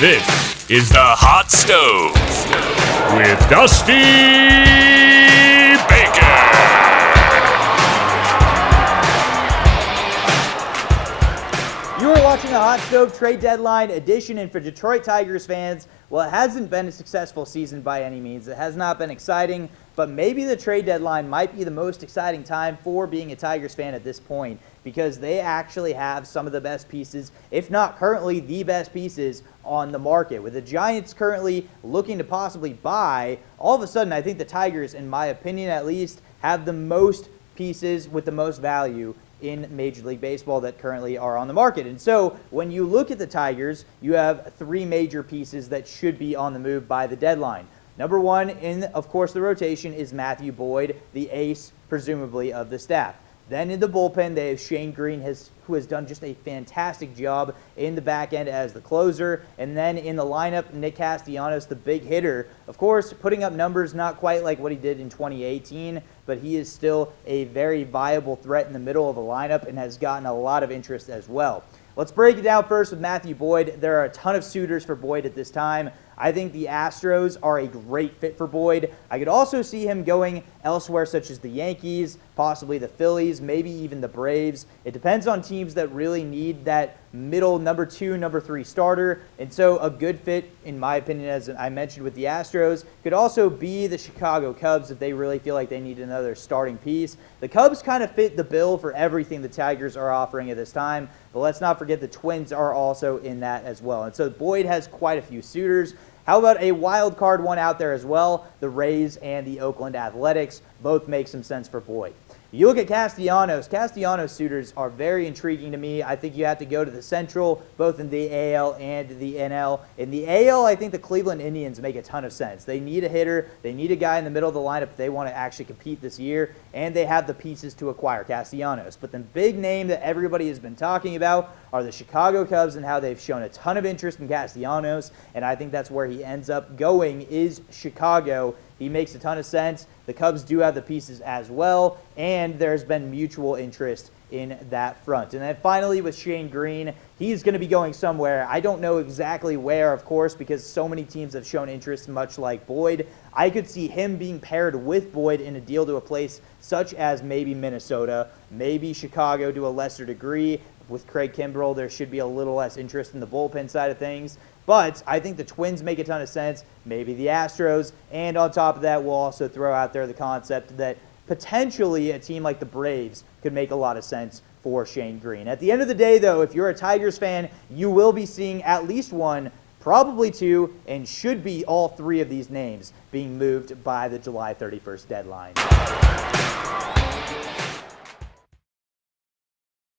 This is the Hot Stove with Dusty Baker. You are watching the Hot Stove Trade Deadline edition, and for Detroit Tigers fans, well, it hasn't been a successful season by any means. It has not been exciting, but maybe the trade deadline might be the most exciting time for being a Tigers fan at this point, because they actually have some of the best pieces, if not currently the best pieces on the market. With the Giants currently looking to possibly buy, all of a sudden I think the Tigers, in my opinion at least, have the most pieces with the most value in Major League Baseball that currently are on the market. And so when you look at the Tigers, you have three major pieces that should be on the move by the deadline. Number one in, of course, the rotation is Matthew Boyd, the ace, presumably, of the staff. Then in the bullpen, they have Shane Greene, who has done just a fantastic job in the back end as the closer. And then in the lineup, Nick Castellanos, the big hitter. Of course, putting up numbers not quite like what he did in 2018, but he is still a very viable threat in the middle of the lineup and has gotten a lot of interest as well. Let's break it down first with Matthew Boyd. There are a ton of suitors for Boyd at this time. I think the Astros are a great fit for Boyd. I could also see him going elsewhere, such as the Yankees, possibly the Phillies, maybe even the Braves. It depends on teams that really need that middle number 2, number 3 starter. And so a good fit, in my opinion, as I mentioned with the Astros, could also be the Chicago Cubs if they really feel like they need another starting piece. The Cubs kind of fit the bill for everything the Tigers are offering at this time. But let's not forget the Twins are also in that as well. And so Boyd has quite a few suitors. How about a wild card one out there as well? The Rays and the Oakland Athletics both make some sense for Boyd. You look at Castellanos. Castellanos suitors are very intriguing to me. I think you have to go to the Central, both in the AL and the NL. In the AL, I think the Cleveland Indians make a ton of sense. They need a hitter. They need a guy in the middle of the lineup if they want to actually compete this year, and they have the pieces to acquire Castellanos. But the big name that everybody has been talking about are the Chicago Cubs and how they've shown a ton of interest in Castellanos, and I think that's where he ends up going is Chicago. He makes a ton of sense. The Cubs do have the pieces as well, and there's been mutual interest in that front. And then finally with Shane Greene, he's going to be going somewhere. I don't know exactly where, of course, because so many teams have shown interest, much like Boyd. I could see him being paired with Boyd in a deal to a place such as maybe Minnesota, maybe Chicago to a lesser degree. With Craig Kimbrell, there should be a little less interest in the bullpen side of things. But I think the Twins make a ton of sense, maybe the Astros, and on top of that, we'll also throw out there the concept that potentially a team like the Braves could make a lot of sense for Shane Greene. At the end of the day, though, if you're a Tigers fan, you will be seeing at least one, probably two, and should be all three of these names being moved by the July 31st deadline.